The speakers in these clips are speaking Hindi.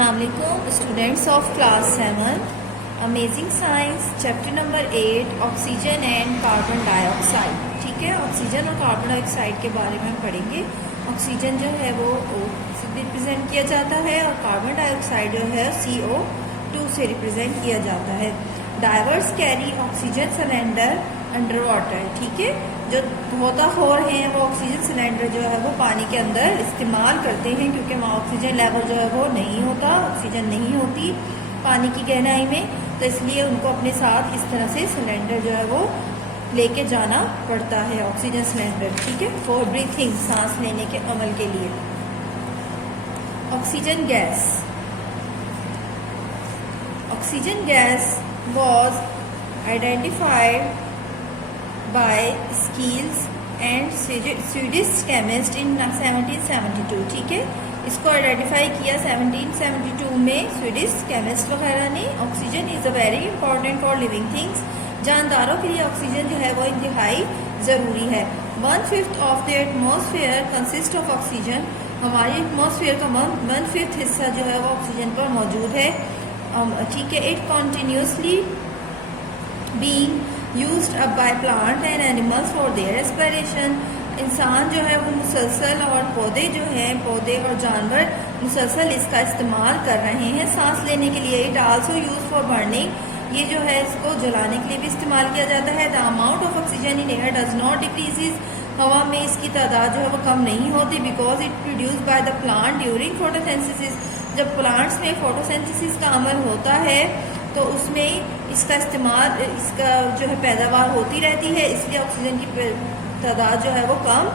अस्सलाम वालेकुम students of class 7 amazing science chapter number 8 oxygen and carbon dioxide. ठीक है, ऑक्सीजन और कार्बन डाइऑक्साइड के बारे में हम पढ़ेंगे। ऑक्सीजन जो है वो O से रिप्रेजेंट किया जाता है और कार्बन डाइऑक्साइड जो है CO2 से रिप्रेजेंट किया जाता है। Diverse carry oxygen cylinder under water. ठीक है, जो गोताखोर हैं वो ऑक्सीजन सिलेंडर जो है वो पानी के अंदर इस्तेमाल करते हैं क्योंकि वहाँ ऑक्सीजन लेवल जो है वो नहीं होता, ऑक्सीजन नहीं होती पानी की गहराई में, तो इसलिए उनको अपने साथ इस तरह से सिलेंडर जो है वो लेके जाना पड़ता है, ऑक्सीजन सिलेंडर। ठीक है, फॉर ब्रीथिंग, सांस लेने के अमल के लिए। Oxygen gas. Oxygen gas was identified by Scheele and Swedish chemist in 1772। ठीक है, इसको आइडेंटिफाई किया 1772 में स्वीडिश केमिस्ट वगैरह ने। Oxygen is a very important for living things. जानदारों के लिए ऑक्सीजन जो है वो इंतहाई ज़रूरी है। 1/5 of the atmosphere consist of oxygen. हमारे एटमॉस्फेयर का 1/5 हिस्सा जो है वो ऑक्सीजन पर मौजूद है। ठीक है, it continuously being used up by plant and animals for their respiration. इंसान जो है वो मुसलसल और पौधे जो हैं, पौधे और जानवर मुसलसल इसका इस्तेमाल कर रहे हैं सांस लेने के लिए। It also use for burning. ये जो है इसको जलाने के लिए भी इस्तेमाल किया जाता है। The amount of oxygen in air does not decreases. हवा में इसकी तादाद जो है वो कम नहीं होती because it produce by the plant during photosynthesis. जब प्लांट्स में फोटोसिंथेसिस का अमल होता है तो उसमें इसका इस्तेमाल, इसका जो है पैदावार होती रहती है, इसलिए ऑक्सीजन की तादाद जो है वो कम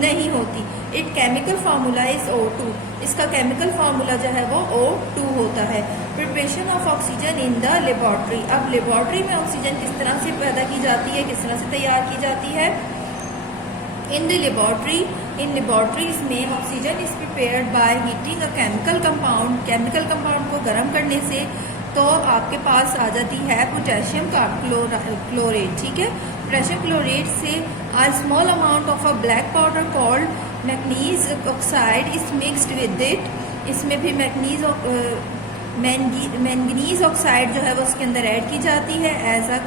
नहीं होती। It chemical formula is O2। इसका केमिकल फार्मूला जो है वो O2 होता है। Preparation of oxygen in the laboratory. अब लेबोरेटरी में ऑक्सीजन किस तरह से पैदा की जाती है, किस तरह से तैयार की जाती है। In the laboratory, in laboratories में oxygen is prepared by heating a chemical compound. Chemical compound को गर्म करने से तो आपके पास आ जाती है पोटेशियम क्लोराइड। ठीक है, पोटेशियम क्लोराइड से a small amount of a black powder called manganese oxide is mixed with it. इसमें भी मैंगनीज ऑक्साइड जो है वो उसके अंदर ऐड की जाती है as a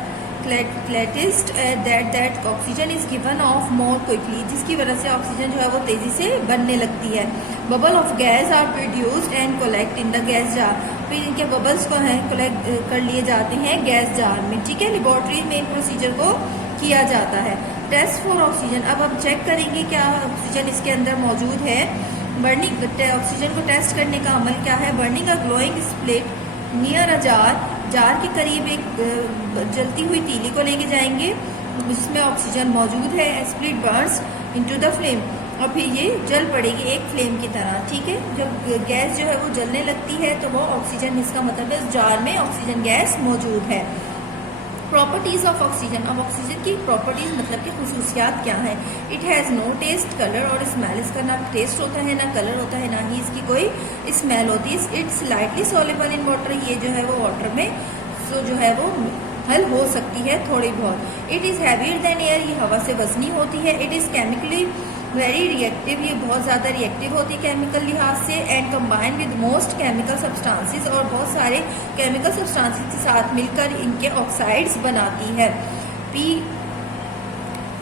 catalyst that oxygen is given off more quickly, जिसकी वजह से ऑक्सीजन जो है वो तेजी से बनने लगती है। Bubble of gas are produced and collect in the gas jar. फिर इनके बबल्स को हैं कलेक्ट कर लिए जाते हैं गैस जार में। ठीक है, लेबोरेटरी में इन प्रोसीजर को किया जाता है। Test for oxygen. अब हम चेक करेंगे क्या ऑक्सीजन इसके अंदर मौजूद है। बर्निंग, ऑक्सीजन को टेस्ट करने का अमल क्या है। Burning a glowing split near a jar. Jar के करीब एक जलती हुई तीली को लेके जाएंगे जिसमें ऑक्सीजन मौजूद है। Split Burns into the flame, और फिर ये जल पड़ेगी एक फ्लेम की तरह। ठीक है, जब गैस जो है वो जलने लगती है तो वो ऑक्सीजन, इसका मतलब है जार में ऑक्सीजन गैस मौजूद है। Properties of oxygen. अब ऑक्सीजन की प्रॉपर्टीज मतलब कि खुसूसियात क्या है। It has no taste, colour और स्मेल। इसका ना टेस्ट होता है, ना कलर होता है, ना ही इसकी कोई स्मेल होती है। It's lightly soluble in water. ये जो है वो वाटर में जो है वो हल हो सकती है थोड़ी बहुत। It is heavier than air. ये हवा से वजनी होती है। It is chemically very reactive. ये बहुत ज़्यादा रिएक्टिव होती है केमिकल लिहाज से। And combined with most chemical substances, और बहुत सारे केमिकल सब्सटेंसेस के साथ मिलकर इनके ऑक्साइड्स बनाती है। पी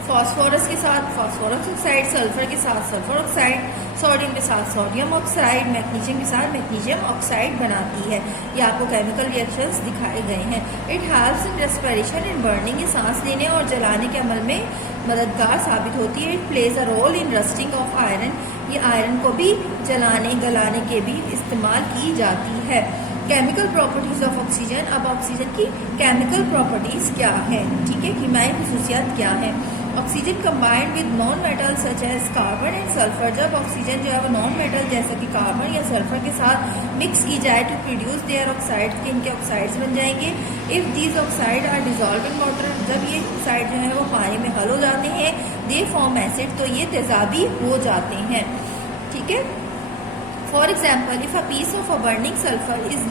फास्फोरस के साथ फास्फोरस ऑक्साइड, सल्फर के साथ सल्फर ऑक्साइड, सोडियम के साथ सोडियम ऑक्साइड, मैग्नीशियम के साथ मैग्नीशियम ऑक्साइड बनाती है। ये आपको केमिकल रिएक्शंस दिखाए गए हैं। It helps in respiration and burning. ये सांस लेने और जलाने के अमल में मददगार साबित होती है। It plays a role in rusting of iron. ये आयरन को भी जलाने गलाने के भी इस्तेमाल की जाती है। Chemical properties of oxygen. अब ऑक्सीजन की केमिकल प्रॉपर्टीज क्या है। ठीक है, कीमियाई खुसूसियात क्या है। Oxygen combined with non metal such as carbon and sulphur. जब ऑक्सीजन जो है वो नॉन मेटल जैसा कि कार्बन या सल्फर के साथ मिक्स की जाए टू प्रोड्यूस देयर ऑक्साइड, के इनके ऑक्साइड्स बन जाएंगे। If these oxide are dissolve in water. जब ये ऑक्साइड जो है वो पानी में हल हो जाते हैं, दे फॉर्म एसिड, तो ये तेजाबी हो जाते हैं। ठीक है, for example if a piece of a burning sulphur is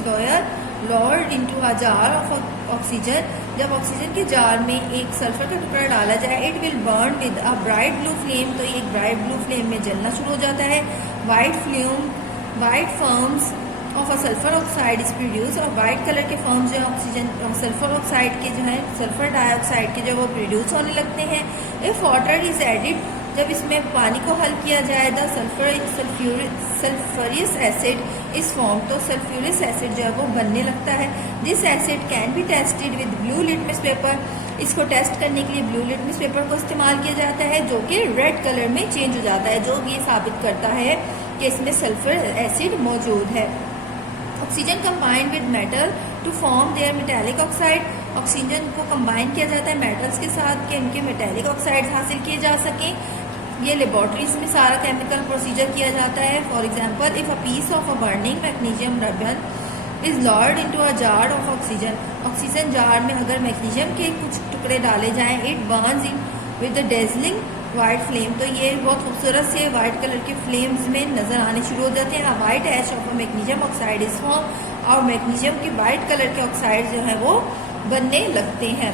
lowered into a jar of oxygen। जब ऑक्सीजन के जार में एक सल्फर का टुकड़ा डाला जाए, it will burn with a bright blue flame. तो ये एक ब्राइट ब्लू फ्लेम में जलना शुरू हो जाता है। White flume white firms of a sulphur oxide is produce, और वाइट कलर के फॉर्म जो है ऑक्सीजन सल्फर ऑक्साइड के जो है सल्फर डाइऑक्साइड के जो वो प्रोड्यूस होने लगते हैं। इफ वाटर इज एडिड, जब इसमें पानी को हल किया जाए, द सल्फ्यूरियस एसिड इस फॉर्म, तो सल्फ्यूरियस एसिड जो है वो बनने लगता है। This acid can be tested with blue litmus paper, इसको टेस्ट करने के लिए ब्लू लिटमस पेपर को इस्तेमाल किया जाता है, जो कि रेड कलर में चेंज हो जाता है, जो ये साबित करता है कि इसमें सल्फर एसिड मौजूद है। Oxygen combined with metal to form their metallic oxide, oxygen को कंबाइन किया जाता है मेटल्स के साथ कि इनके मेटेलिक ऑक्साइड हासिल किए जा सकें। ये लेबोरेटरीज में सारा केमिकल प्रोसीजर किया जाता है। For example, if a piece of a burning magnesium ribbon is lowered into a jar of oxygen, oxygen jar में अगर मैग्नीशियम के कुछ टुकड़े डाले जाएं, it burns in with the dazzling white flame, तो ये बहुत खूबसूरत से वाइट कलर के फ्लेम्स में नजर आने शुरू हो जाते हैं। White ash of magnesium oxide is form, और मैग्नीशियम के वाइट कलर के ऑक्साइड जो है वो बनने लगते हैं,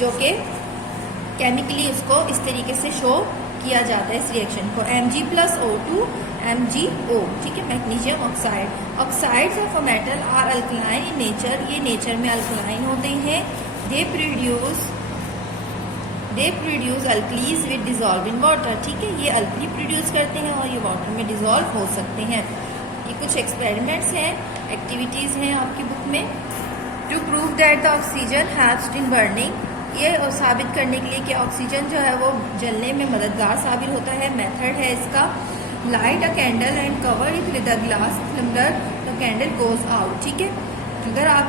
जो कि केमिकली इसको इस तरीके से शो किया जाता है इस रिएक्शन को, Mg+O2 MgO, ठीक है, magnesium oxide. Oxides of a metal are alkaline in nature, ये नेचर में अल्कलाइन होते हैं। They produce alkalis with dissolve in water, ठीक है, ये अल्कली प्रोड्यूस करते हैं और ये वाटर में डिजॉल्व हो सकते हैं। ये कुछ एक्सपेरिमेंट्स हैं, एक्टिविटीज़ हैं आपकी बुक में। To prove that the oxygen helps in burning, ये साबित करने के लिए कि ऑक्सीजन जो है वो जलने में मददगार साबित होता है। मेथड है इसका, light a candle and cover it with a glass cylinder, the candle goes out, ठीक है। अगर आप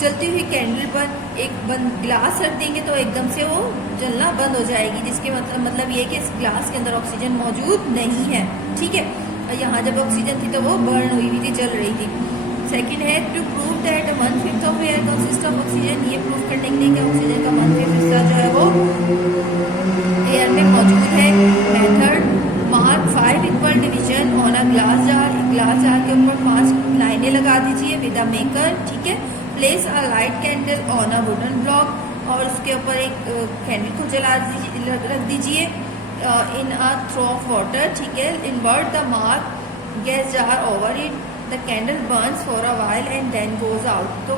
जलती हुई कैंडल पर एक ग्लास रख देंगे तो एकदम से वो जलना बंद हो जाएगी, जिसके मतलब ये कि इस ग्लास के अंदर ऑक्सीजन मौजूद नहीं है, ठीक है। और यहाँ जब ऑक्सीजन थी तो वो बर्न हुई हुई थी, जल रही थी। सेकेंड है to prove that 1/5 of air consist of oxygen, ये प्रूव करने के लिए कि ऑक्सीजन का 1/5 हिस्सा जो है वो एयर में मौजूद है। Method, mark 5 equal division on a glass jar, glass jar के ऊपर 5 लाइनें लगा दीजिए विद अ मेकर, ठीक है। Place a light candle on a wooden block, और उसके ऊपर एक कैंडल को जला दीजिए, रख दीजिए in a trough of water, ठीक है। Invert the mark gas jar over it, the candle burns for a while and then goes out, तो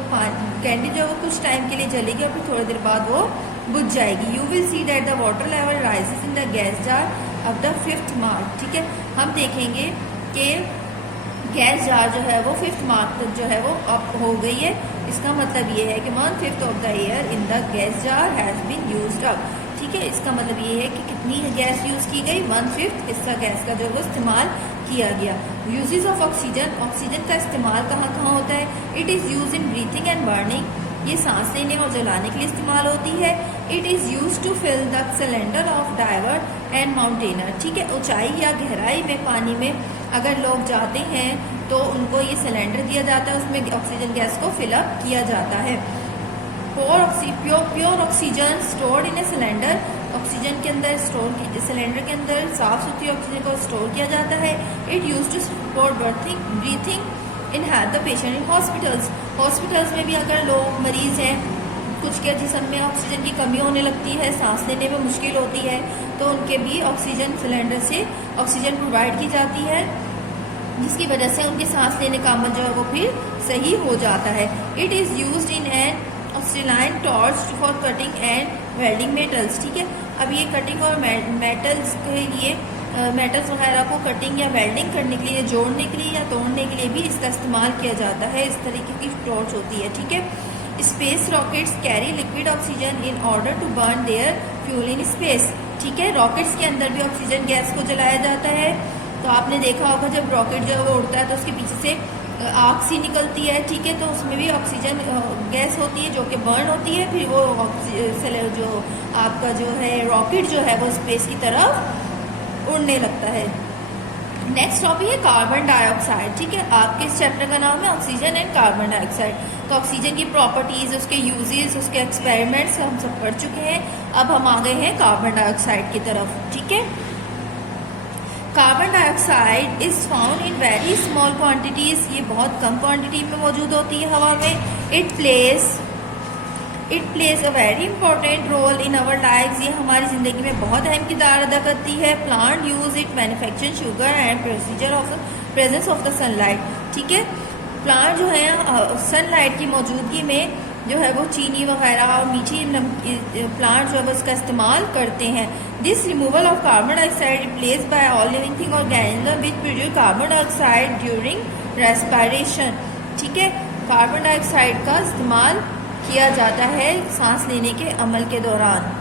कैंडल जो है वो कुछ टाइम के लिए जलेगी और फिर थोड़ी देर बाद वो बुझ जाएगी। You will see that the water level rises in the gas jar अब द 5th मार्क, ठीक है। हम देखेंगे कि गैस जार जो है वो 5th मार्क तक जो है वो अप हो गई है। इसका मतलब ये है कि 1/5 of the air in the gas jar has been used up, ठीक है। इसका मतलब ये है कि कितनी गैस यूज की गई, 1/5 हिस्सा गैस का जो वो इस्तेमाल किया गया। यूजेस ऑफ ऑक्सीजन, ऑक्सीजन का इस्तेमाल कहाँ कहाँ होता है। It is use in breathing and burning, ये सांस लेने और जलाने के लिए इस्तेमाल होती है। It is use to fill the cylinder of diver and mountaineer, ठीक है। ऊंचाई या गहराई में पानी में अगर लोग जाते हैं तो उनको ये सिलेंडर दिया जाता है, उसमें ऑक्सीजन गैस को फिलअप किया जाता है। Pure oxygen stored in a cylinder, oxygen के अंदर स्टोर की सिलेंडर के अंदर साफ सुथरी ऑक्सीजन को स्टोर किया जाता है। It use to support breathing in help the patient in hospitals, hospitals में भी अगर लोग मरीज हैं, कुछ के जिस्म में ऑक्सीजन की कमी होने लगती है, सांस लेने में मुश्किल होती है, तो उनके भी ऑक्सीजन सिलेंडर से ऑक्सीजन प्रोवाइड की जाती है, जिसकी वजह से उनके सांस लेने का अमल जो है वो फिर सही हो जाता है। It is used in an oxyacetylene torch for cutting and welding metals, ठीक है। अब ये कटिंग और मेटल्स के लिए मेटल्स वगैरह को कटिंग या वेल्डिंग करने के लिए, जोड़ने के लिए या तोड़ने के लिए भी इसका इस्तेमाल किया जाता है। इस तरीके की टॉर्च होती है, ठीक है। Space rockets carry liquid oxygen in order to burn their fuel in space, ठीक है। रॉकेट्स के अंदर भी ऑक्सीजन गैस को जलाया जाता है। तो आपने देखा होगा जब रॉकेट जो है वो उड़ता है तो उसके पीछे से आग सी निकलती है, ठीक है, तो उसमें भी ऑक्सीजन गैस होती है जो कि बर्न होती है, फिर वो जो आपका जो है रॉकेट जो है वो स्पेस की तरफ उड़ने लगता है। नेक्स्ट टॉपिक है कार्बन डाइऑक्साइड, ठीक है। आपके इस चैप्टर का नाम है ऑक्सीजन एंड कार्बन डाइऑक्साइड। तो ऑक्सीजन की प्रॉपर्टीज, उसके यूजेस, उसके एक्सपेरिमेंट्स हम सब पढ़ चुके हैं। अब हम आ गए हैं कार्बन डाइऑक्साइड की तरफ, ठीक है। Carbon dioxide is found in very small quantities, ये बहुत कम क्वांटिटी में मौजूद होती है हवा में। It plays a very important role in our life, ये हमारी जिंदगी में बहुत अहम किरदार अदा करती है। Plant use it manufacture sugar and procedure of presence of the sunlight, ठीक है। प्लांट जो है सनलाइट की मौजूदगी में जो है वो चीनी वगैरह और मीठी प्लांट जो है उसका इस्तेमाल करते हैं। This removal of carbon dioxide replace by all living thing organism which produce carbon dioxide during respiration, ठीक है। कार्बन डाइऑक्साइड का इस्तेमाल किया जाता है सांस लेने के अमल के दौरान।